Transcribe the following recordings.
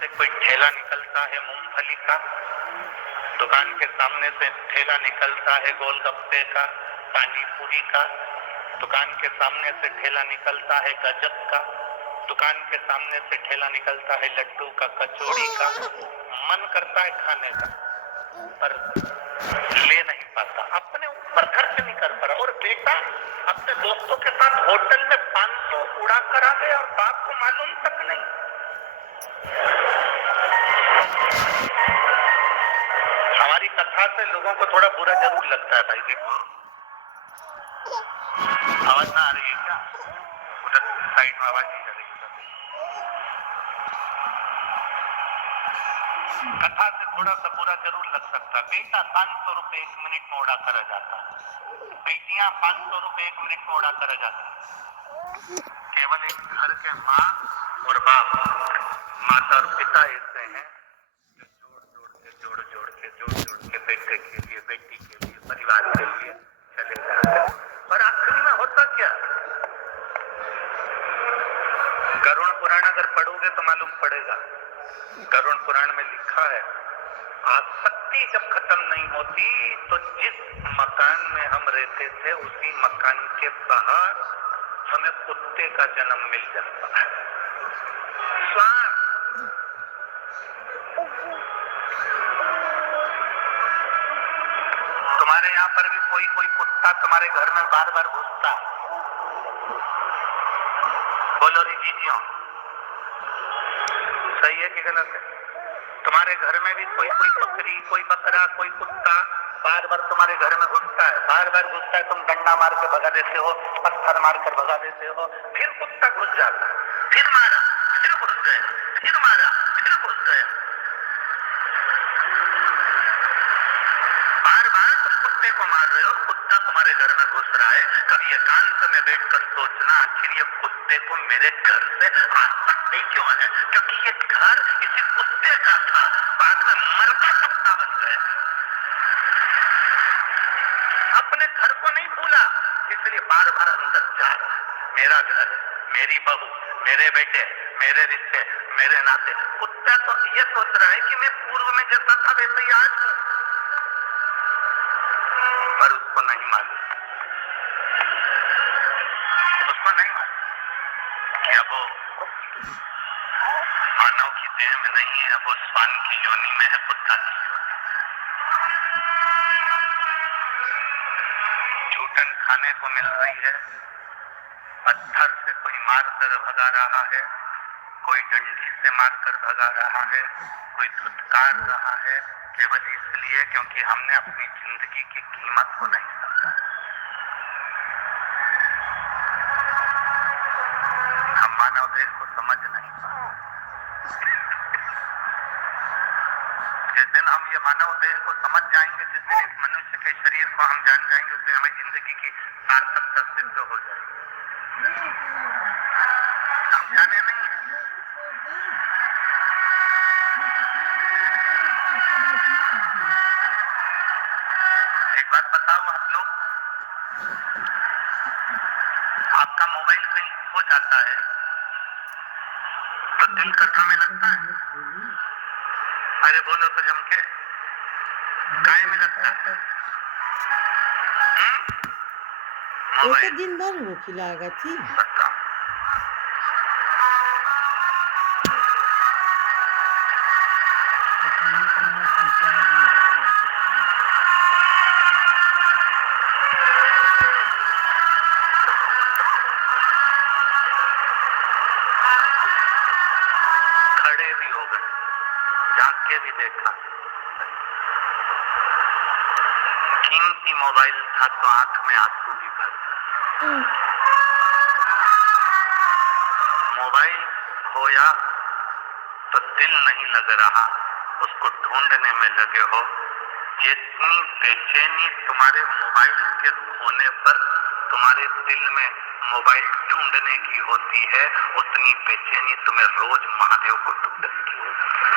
से कोई ठेला निकलता है मूंगफली का, दुकान के सामने से ठेला निकलता है गोलगप्पे का, पानी पूरी का, दुकान के सामने से ठेला निकलता है गजक का, दुकान के सामने से ठेला निकलता है लड्डू का, कचौड़ी का। मन करता है खाने का पर ले नहीं पाता, अपने ऊपर खर्च नहीं कर पा रहा। और बेटा अपने दोस्तों के साथ होटल में 500 उड़ा कर आ गया और बाप को मालूम तक नहीं। हमारी कथा से लोगों को थोड़ा बुरा जरूर लगता है भाई। देखो आवाज ना आ रही है क्या? उधर साइड में आवाज नहीं आ रही है। कथा से थोड़ा सा बुरा जरूर लग सकता। बेटा 500 रुपए 1 मिनट में उड़ा कर आ जाता, बेटियां 500 रुपए 1 मिनट में उड़ा कर आ जाती। केवल एक घर के माँ और बाप, माता और पिता ऐसे हैं जो जोड़ के बेटे के लिए, बेटी के लिए, परिवार के लिए चले जाते हैं। और आखिरी में होता क्या? गरुड़ पुराण अगर पढ़ोगे तो मालूम पड़ेगा। गरुड़ पुराण में लिखा है आसक्ति जब खत्म नहीं होती तो जिस मकान में हम रहते थे उसी मकान के बाहर हमें कुत्ते का जन्म मिल जाता है। तुम्हारे यहाँ पर भी कोई कोई कुत्ता तुम्हारे घर में बार बार घुसता है। बोलो रे जीजियों, सही है कि गलत है? तुम्हारे घर में भी कोई कोई बकरी, कोई बकरा, कोई कुत्ता बार बार तुम्हारे घर में घुसता है, बार बार घुसता है। तुम डंडा मार के भगा देते हो, पत्थर मार कर भगा देते हो, फिर कुत्ता घुस जाता है, फिर मारा, फिर घुस गया, फिर मारा, फिर घुस गया। बार बार तुम कुत्ते को मार रहे हो, कुत्ता तुम्हारे घर में घुस रहा है। कभी एकांत में बैठकर सोचना आखिर ये कुत्ते को मेरे घर से आसक्ति क्यों है? क्योंकि ये घर इसी कुत्ते का था, बाद में मरता कुत्ता बन गया। अपने घर को नहीं भूला, इसलिए बार बार अंदर जा रहा है। मेरा घर, मेरी बहू, मेरे बेटे, मेरे रिश्ते, मेरे नाते। कुत्ता तो ये सोच रहा है कि मैं पूर्व में जैसा था वैसे ही आज हूं, पर उसको नहीं मालूम, उसको नहीं मालूम कि अब वो मानव की देह में नहीं है, अब वो श्वान की योनि में है, कुत्ता की योनि। चूटन खाने को मिल रही है, पत्थर से कोई मारकर भगा रहा है, कोई डंडी से मारकर भगा रहा है, कोई धुतकार रहा है, केवल इसलिए क्योंकि हमने अपनी जिंदगी की कीमत को नहीं समझा। हम मानव देह को समझ नहीं पाए। जिस दिन हम ये मानव देह को समझ जाएंगे, जिस दिन इस मनुष्य के शरीर को हम जान जाएंगे, उस दिन हमें जिंदगी की सार्थकता सिद्ध हो जाएगी। हम जाने नहीं है। एक बात बताओ आप लोग, आपका मोबाइल कहीं खो जाता है तो दिल का समय लगता है? अरे बोलो तो जम के, काय में लगता है? एक दिन भर हो खिलागा थी। खड़े भी हो गए, झांक के भी देखा, कीमती मोबाइल था तो आंख में आंसू भी भर गए। मोबाइल खोया तो दिल नहीं लग रहा, उसको ढूंढने में लगे हो। जितनी बेचैनी तुम्हारे मोबाइल के खोने पर तुम्हारे दिल में मोबाइल ढूंढने की होती है, उतनी बेचैनी तुम्हें रोज महादेव को ढूंढने की होती है।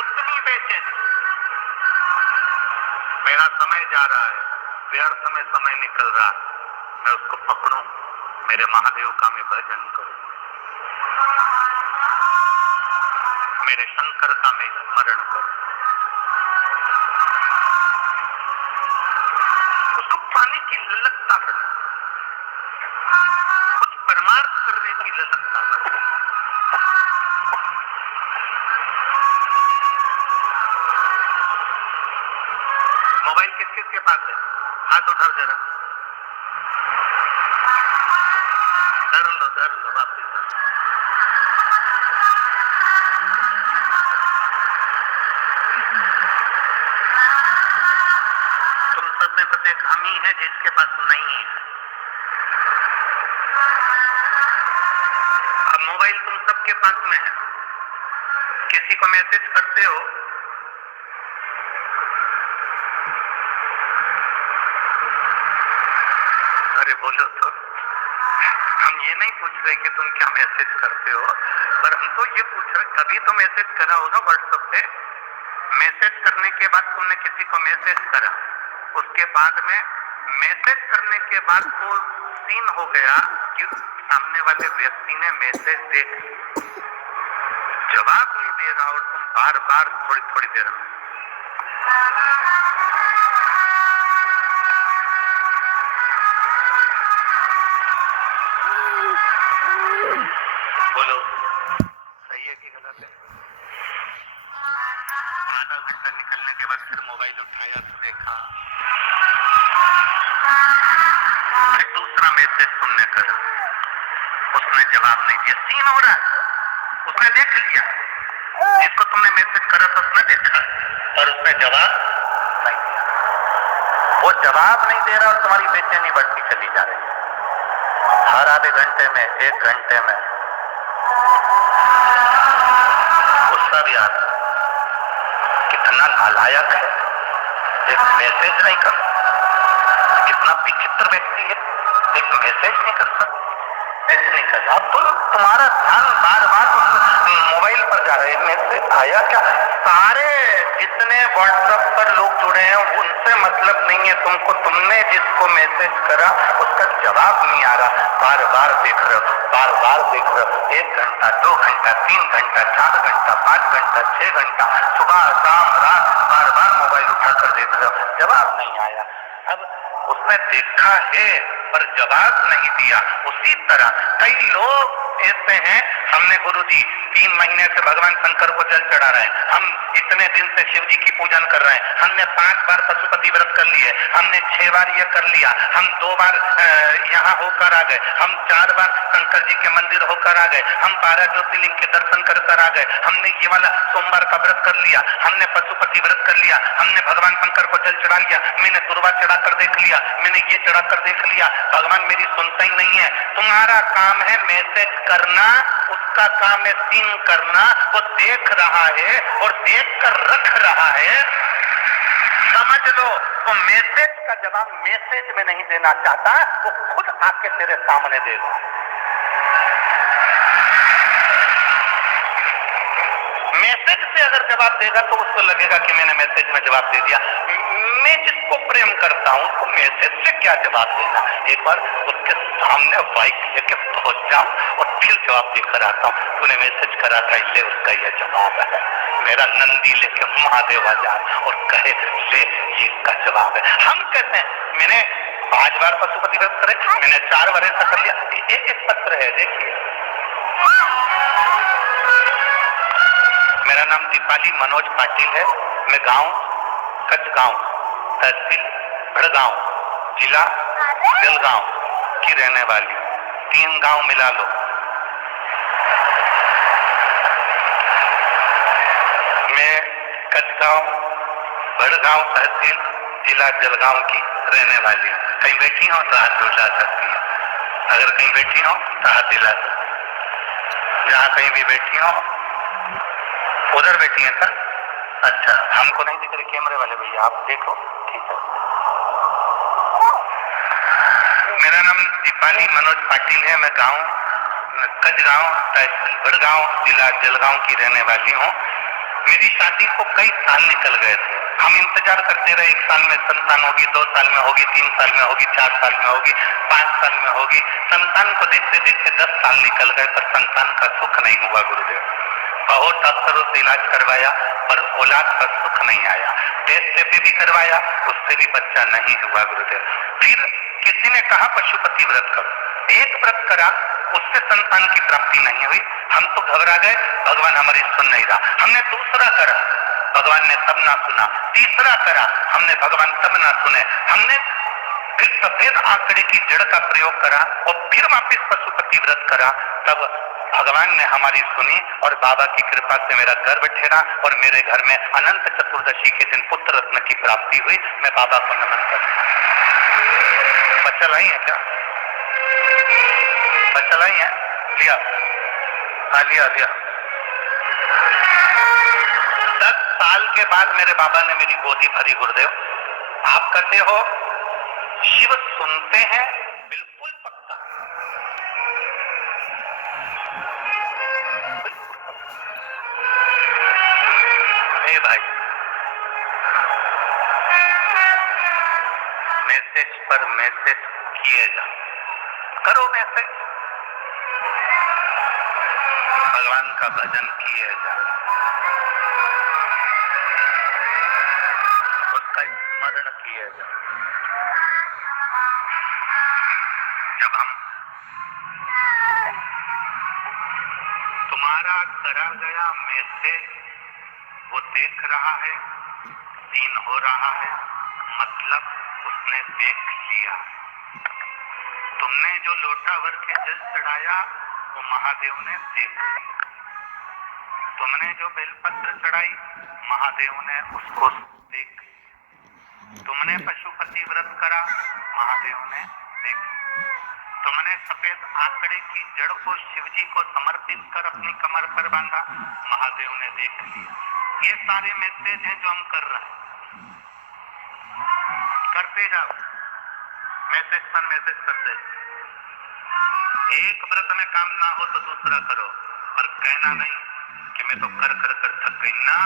उतनी बेचैनी। मेरा समय जा रहा है, व्यर्थ में समय निकल रहा है, मैं उसको पकड़ूं, मेरे महादेव का मैं भजन करूं। मेरे शंकर का मैं स्मरण करूं। उसको पाने की ललकता बढ़े, कुछ परमार्थ करने की ललकता बढ़े। मोबाइल किस किस के पास है? हाथ उठाओ जरा। धर लो वापिस धर लो। तुम सब में बस एक हम ही है जिसके पास नहीं है। अब मोबाइल तुम सबके पास में है, किसी को मैसेज करते हो, अरे बोलो तो। हम ये नहीं पूछ रहे कि तुम क्या मैसेज करते हो, पर हमको ये पूछ रहे कभी तो मैसेज करा होगा व्हाट्सएप पे। मैसेज करने के बाद तुमने किसी को मैसेज करा, उसके बाद में मैसेज करने के बाद वो सीन हो गया कि सामने वाले व्यक्ति ने मैसेज देख जवाब नहीं दे रहा और तुम बार बार थोड़ी थोड़ी देर में बोलो सही है कि गलत है? आधा घंटा निकलने के बाद फिर मोबाइल उठाया तो देखा, फिर दूसरा मैसेज तुमने करा, उसने जवाब नहीं दिया। सीन हो रहा है, उसने देख लिया, जिसको तुमने मैसेज करा था उसने देखा और उसने जवाब नहीं दिया। वो जवाब नहीं दे रहा और तुम्हारी बेचैनी बढ़ती चली जा रही है। हर आधे घंटे में, एक घंटे में गुस्सा भी आता, कितना नालायक है, एक मैसेज नहीं कर, कितना विचित्र व्यक्ति है, एक मैसेज नहीं कर सकता, ऐसे नहीं कर। अब तो तुम्हारा ध्यान बार बार मोबाइल पर जा रहा है, मैसेज आया क्या? सारे जितने व्हाट्सएप पर लोग जुड़े हैं उनसे मतलब नहीं है तुमको, तुमने जिसको मैसेज करा उसका जवाब नहीं आ रहा, बार बार देख रहे हो, बार बार देख रहे हो, 1 घंटा 2 घंटा 3 घंटा 4 घंटा 5 घंटा 6 घंटा, सुबह शाम रात बार बार मोबाइल उठाकर देख रहे हो, जवाब नहीं आया। अब उसने देखा है पर जवाब नहीं दिया। उसी तरह कई लोग ऐसे हैं, हमने गुरुजी 3 महीने से भगवान शंकर को जल चढ़ा रहे हैं, हम इतने दिन से शिव जी की पूजन कर रहे हैं, हमने 5 बार पशुपति व्रत कर लिए, हमने 6 बार ये कर लिया, हम 2 बार यहाँ होकर आ गए, हम 4 बार शंकर जी के मंदिर होकर आ गए, हम 12 ज्योतिर्लिंग के दर्शन कर आ गए, हमने ये वाला सोमवार का व्रत कर लिया, हमने पशुपति व्रत कर लिया, हमने भगवान शंकर को जल चढ़ा लिया, मैंने दुर्वा चढ़ा कर देख लिया, मैंने ये चढ़ा कर देख लिया, भगवान मेरी सुनता ही नहीं है। तुम्हारा काम है मैसेज करना, उसका काम है सीन करना, वो देख रहा है और देख कर रख रहा है। समझ लो, वो मैसेज का जवाब मैसेज में नहीं देना चाहता, वो खुद आके तेरे सामने देगा। मैसेज से अगर जवाब देगा तो उसको लगेगा कि मैंने मैसेज में जवाब दे दिया। मैं जिसको प्रेम करता हूं उसको मैसेज से क्या जवाब देना, एक बार उसके सामने बाइक लेके पहुंच जाऊं और फिर जवाब देकर आता हूं, तूने मैसेज करा था इसलिए उसका यह जवाब है। मेरा नंदी लेके महादेव आ जाए और कहे ले ये इसका जवाब है। हम कहते हैं मैंने 5 बार पशुपति व्रत करे, मैंने 4 बार ऐसा कर लिया। एक पत्र है देखिए, मेरा नाम दीपाली मनोज पाटिल है, मैं गांव कचगांव, तहसील भड़गांव, जिला जलगांव की रहने वाली, 3 गांव मिला लो। मैं कचगांव भड़गांव तहसील जिला जलगांव की रहने वाली हूँ। कहीं बैठी हो तो हाथ उठा सकती है, अगर कहीं बैठी हो तो हाथ दिला सकती, जहाँ कहीं भी बैठी हो। उधर बैठी है सर? अच्छा, हमको नहीं दिख रहे कैमरे वाले भैया, आप देखो, ठीक है। मेरा नाम दीपाली मनोज पाटिल है, मैं गांव कचगांव तहसील भड़गांव जिला जलगांव की रहने वाली हूँ। मेरी शादी को कई साल निकल गए थे, हम इंतजार करते रहे, 1 साल में संतान होगी, 2 साल में होगी, 3 साल में होगी, 4 साल में होगी, 5 साल में होगी। संतान को देखते देखते 10 साल निकल गए पर संतान का सुख नहीं हुआ गुरुदेव। बहुत डॉक्टरों से इलाज करवाया पर औलाद का सुख नहीं आया। टेस्ट पे भी करवाया, उससे भी बच्चा नहीं हुआ गुरुदेव। फिर किसी ने कहा पशुपति व्रत करो, एक व्रत करा, उससे संतान की प्राप्ति नहीं हुई। हम तो घबरा गए, भगवान हमारी सुन नहीं रहा। हमने दूसरा करा, भगवान ने तब ना सुना। तीसरा करा, हमने भगवान तब ना सुने। हमने फिर सफेद आंकड़े की जड़ का प्रयोग करा और फिर वापिस पशुपति व्रत करा, तब भगवान ने हमारी सुनी और बाबा की कृपा से मेरा गर्भ ठहरा और मेरे घर में अनंत चतुर्दशी के दिन पुत्र रत्न की प्राप्ति हुई। मैं बाबा को नमन करता हूं। बच्चा लाई है क्या? बच्चा लाई है? लिया? हाँ लिया लिया। 10 साल के बाद मेरे बाबा ने मेरी गोदी भरी। गुरुदेव आप कहते हो शिव सुनते हैं, बिल्कुल पक्का। ए भाई, मैसेज पर मैसेज किए जा, करो मैसेज, भगवान का भजन किए जा, उसका स्मरण किए जा। जब हम तुम्हारा करा गया मैसेज वो देख रहा है, सीन हो रहा है, मतलब उसने देख लिया। तुमने जो लोटा भर के जल चढ़ाया वो महादेव ने देख लिया। तुमने जो बेलपत्र चढ़ाई महादेव ने उसको देख लिया। तुमने पशुपति व्रत करा महादेव ने देख लिया। तुमने सफेद आंकड़े की जड़ को शिवजी को समर्पित कर अपनी कमर पर बांधा, महादेव ने देख लिया। ये सारे मैसेज हैं जो हम कर रहे हैं। करते जाओ, मैसेज पर मैसेज करते जाओ। एक व्रत में काम ना हो तो दूसरा करो, पर कहना नहीं कि मैं तो कर कर कर थक गई ना।